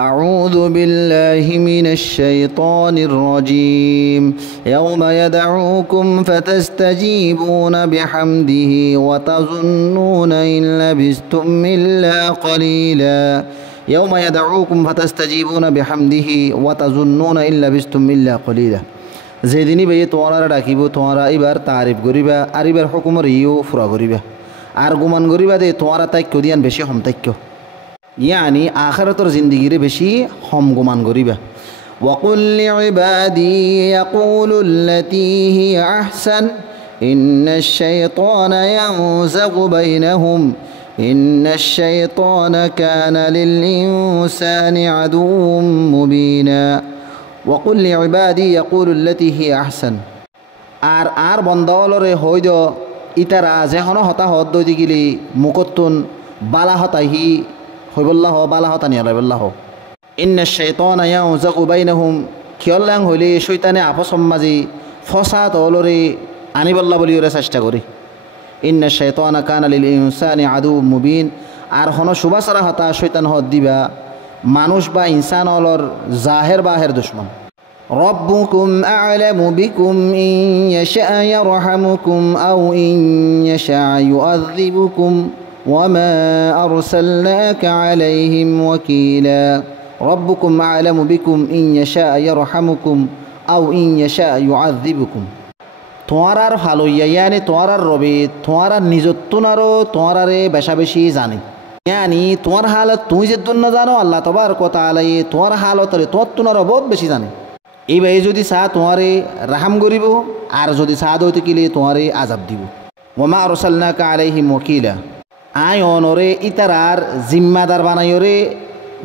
أعوذ بالله من الشيطان الرجيم يوم يدعوكم فتستجيبون بحمده وتظنون إن لبثتم إلا قليلا يوم يدعوكم فتستجيبون بحمده وتظنون إن لبثتم إلا قليلا যেদিনই ভাই তোমারা ডাকিব তোমারা এবার তারিফ করিবা আর এবার হুকুমর ইও ফুরা করিবা আর গুমান করিবা দে তোমারা তাইক্য দিয়ান বেশি হম তাইক্য ইয়ানি আখিরাতের জিন্দেগিরে বেশি হম গুমান করিবা ওয়াকুল লিইবাদি ইয়াকুলু আল্লাতী হিয়া আহসান ইন্নাশ শাইতানা ইয়ানযাগু বাইনাহুম ইন্নাশ শাইতানা কানা লিল ইনসানি আদুউম মুবিনা ওয়াকুল লিইবাদি ইয়াকুলু আল্লাতী হিয়া আহসান আর বন্দাওলরে হইদ ইতারা যেহনো হতা হদ দইতে গিলি মুকত্তুন বালা হতাহি হইবল্লাহ বালা হতা নিয়া লাইবল্লাহ ইন্নাশ শাইতানা ইয়ানযাগু বাইনাহুম কিয়ল্লাং হইলে শয়তানে আপসম মাজি ফসাদ অলরে আনিবল্লাহ বলি ওরে চেষ্টা করি ইন্নাশ শাইতানা কানা লিল ইনসানি আদুউম মুবিন আর হনো সুবাসরা হতা শয়তান হদ দিবা মানুষ বা ইনসান অলর জাহের বাহের দুশ্মন ربكم أعلم بكم إن يشاء يرحمكم أو إن يشاء يعذبكم وما أرسلناك عليهم وكيلا ربكم أعلم بكم إن يشاء يرحمكم أو إن يشاء يعذبكم তোমার ভালোইয়া ইয়ানি তোমার রবে তোমার নিজত্বনারও তোমারে বেশা বেশি জানে ইয়ানি তোমার হালত তুই যে দুন না জানো আল্লাহ তাবারক ওয়া তাআলা তোমার হালতরে তোমার তুনারও বহুত বেশি জানে এই ভাই যদি চাহ তোমারে রাহাম করিব আর যদি চাহ দইতে কিলে তোমারে আজাব দিব ওমা আরসালনাকা আলাইহিম ওয়াকিলা আয় অনরে ইতারার জিম্মাদার বানাইরে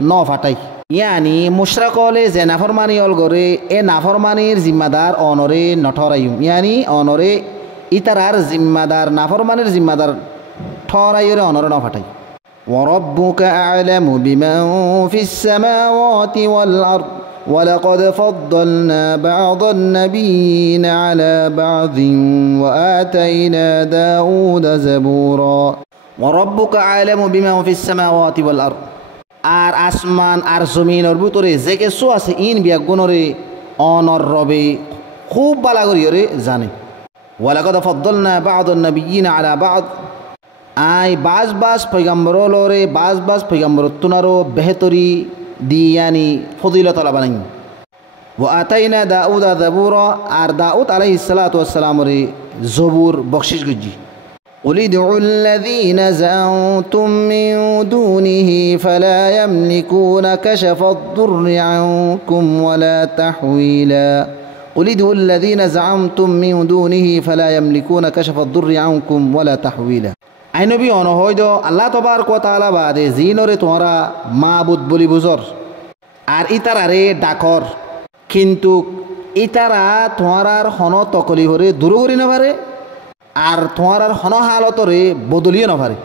ন ফাটাই ইয়ানি মুশরাকলে যে নাফরমানি অল গরে এ নাফরমানির জিম্মাদার অনরে নঠরাইম ইয়ানি অনরে ইতারার জিম্মাদার নাফরমানির জিম্মাদার ঠরাইরে অনরে ন ফাটাই وربك أعلم بمن في السماوات والأرض ولقد فضلنا بعض النبيين على بعض وآتينا داود زبورا وربك أعلم بمن في السماوات والأرض আর আসমান আর জমিনের ভিতরে যে কিছু আছে ইন বিয়াগুণরে অনর রবে খুব বালা করিরে জানে ওয়ালাকাদ ফাদ্দালনা বা'দান নাবিয়্যিনা আলা বা'দ আই বাজ পয়গম্বর লরে বাজ পয়গম্বর তুনারো বেহতরি দিয়ানি ফজিলত আলা বানাই ওয়া আতাইনা দাউদা যাবুরা আর দাউদ আলাইহিস সালাতু ওয়াস সালাম রে জবুর বখশিশ গজি قل ادعوا الذين زعمتم من دونه فلا يملكون كشف الضر عنكم ولا تحويلا قل ادعوا الذين زعمتم من دونه فلا يملكون كشف الضر عنكم ولا تحويلا আই নবী অন হইদ আল্লাহ তাবারক ওয়া তাআলা বাদে জিনরে তোমরা মাবুদ বলি বুজর আর ইতারারে ডাকর কিন্তু ইতারা তোমার হন তকলি হরে দূর করি না পারে আর তোমার হন হালতরে বদলিও না পারে